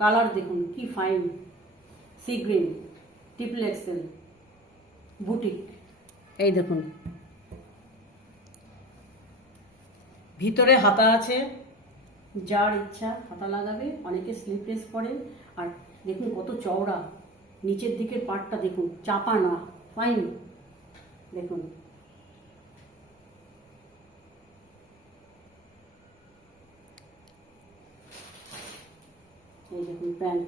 Colour দেখুন কি fine, sea green, triple Excel, boutique. এই দেখুন ভিতরে হাতা আছে, যার ইচ্ছা হাতা লাগাবে, অনেকে স্লিভলেস পরে। আর দেখুন কত চওড়া, নিচের দিকের পাটটা দেখুন, চাপা না, ফাইন। দেখুন এই দেখুন প্যান্ট,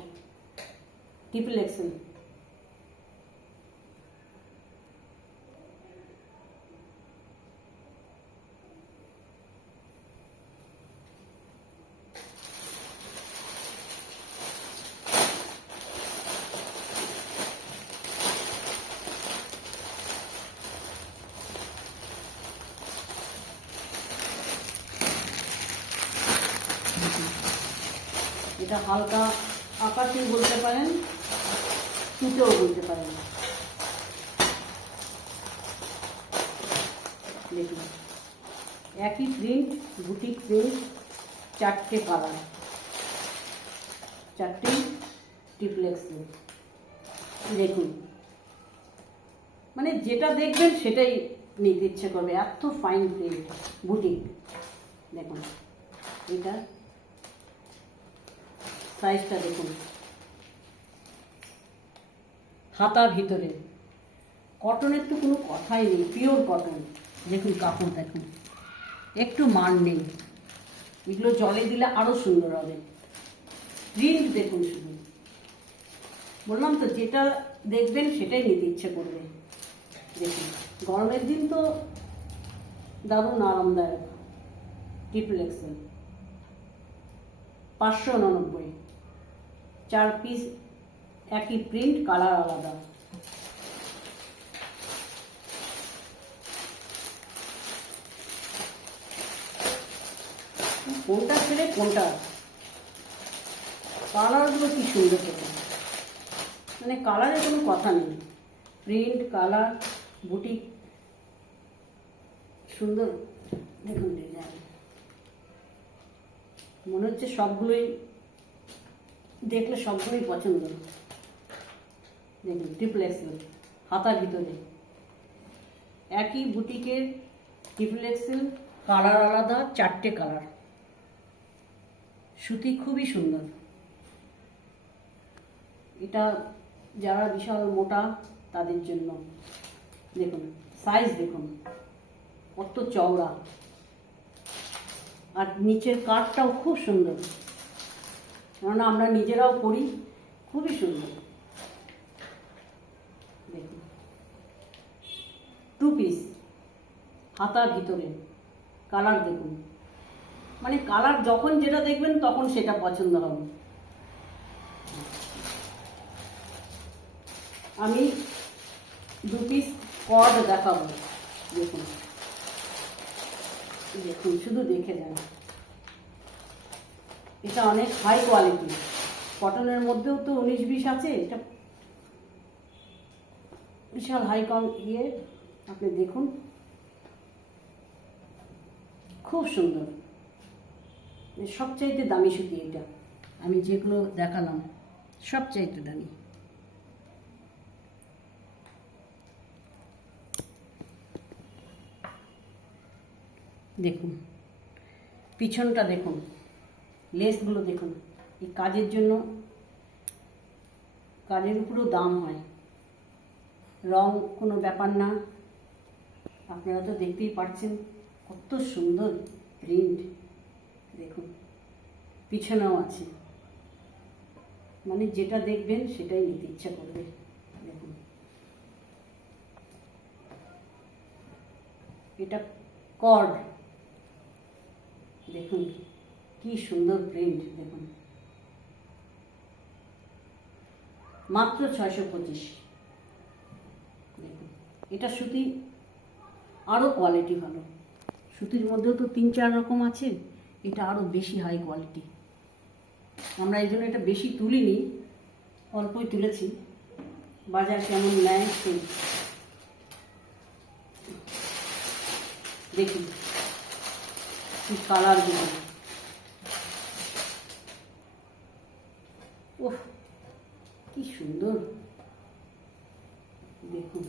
ট্রিপল এক্সেল। এটা হালকা আকাশি বলতে পারেন, তুতেও বলতে পারেন। দেখুন একই প্রিন্ট, বুটিক প্রিন্ট, চারটে কালার, চারটে ট্রিপল এক্সেল। দেখুন মানে যেটা দেখবেন সেটাই নিতে ইচ্ছে করবে, এত ফাইন প্রিন্ট, বুটিক। দেখুন এটা সাইজটা দেখুন, হাতা ভিতরে, কটনের তো কোনো কথাই নেই, পিওর কটন। দেখুন কাপড় দেখুন, একটু মান নেই, এগুলো জলে দিলে আরও সুন্দর হবে। প্রিন্ট দেখুন, শুধু বললাম তো যেটা দেখবেন সেটাই নিতে ইচ্ছে করবে। দেখুন গরমের দিন তো দারুণ আরামদায়ক, ট্রিপল এক্সেল, 599, 4 পিস, একই প্রিন্ট, কালার আলাদা। কোনটা ছেড়ে কোনটা, কালারগুলো কি সুন্দর করে, মানে কালারের কোনো কথা নেই, প্রিন্ট, কালার, বুটিক, সুন্দর। দেখুন ডিজাইন, মনে হচ্ছে সবগুলোই দেখলে সবগুলোই পছন্দ। দেখুন ট্রিপল এক্সেল, হাতা ভিতরে, একই বুটিকের ট্রিপল এক্সেল, কালার আলাদা, চারটে কালার, সুতি খুবই সুন্দর। এটা যারা বিশাল মোটা তাদের জন্য। দেখুন সাইজ দেখুন কত চওড়া, আর নিচের কাটটাও খুব সুন্দর, কেননা আমরা নিজেরাও করি, খুবই সুন্দর। দেখুন 2 পিস, হাতা ভিতরে, কালার দেখুন, মানে কালার যখন যেটা দেখবেন তখন সেটা পছন্দ হবে। আমি 2 পিস কর্ড দেখাবো। দেখুন দেখুন শুধু দেখে যান, এটা অনেক হাই কোয়ালিটি, কটনের মধ্যেও তো 19-20 আছে, এটা বিশাল হাই কম ইয়ে। আপনি দেখুন খুব সুন্দর, সবচাইতে দামি সুতি এটা, আমি যেগুলো দেখালাম সবচাইতে দামি। দেখুন পিছনটা দেখুন, লেসগুলো দেখুন, এই কাজের জন্য, কাজের উপরও দাম হয়, রং কোনো ব্যাপার না। আপনারা তো দেখতেই পাচ্ছেন কত সুন্দর প্রিন্ট। দেখুন পিছনেও আছে, মানে যেটা দেখবেন সেটাই নিতে ইচ্ছা করবে। দেখুন এটা কর্ড, দেখুন কি সুন্দর প্রিন্ট। দেখুন মাত্র 625। দেখুন এটা সুতি আরও কোয়ালিটি ভালো, সুতির মধ্যেও তো 3-4 রকম আছে, এটা আরও বেশি হাই কোয়ালিটি। আমরা এই জন্য এটা বেশি তুলিনি, অল্পই তুলেছি, বাজার কেমন নেয় সেই। দেখুন কি কালারগুলো, ওহ, কি সুন্দর! দেখুন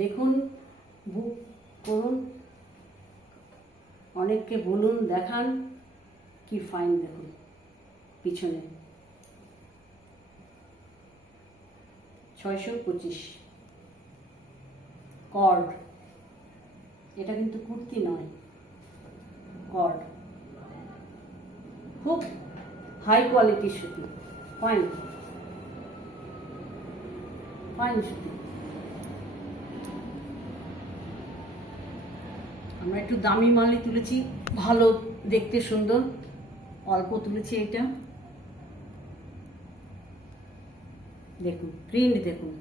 দেখুন, বুক করুন, অনেককে বলুন, দেখান কি ফাইন। দেখুন পিছনে 625 কর্ড। এটা কিন্তু কুর্তি নয়, কর্ড। খুব হাই কোয়ালিটির সুতি, ফাইন ফাইন সুতি। আমরা একটু দামি মালই তুলেছি, ভালো দেখতে সুন্দর, অল্প তুলেছি। এটা দেখুন, প্রিন্ট দেখুন।